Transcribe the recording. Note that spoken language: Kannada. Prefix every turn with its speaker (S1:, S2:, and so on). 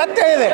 S1: ಸತ್ಯ ಇದೆ.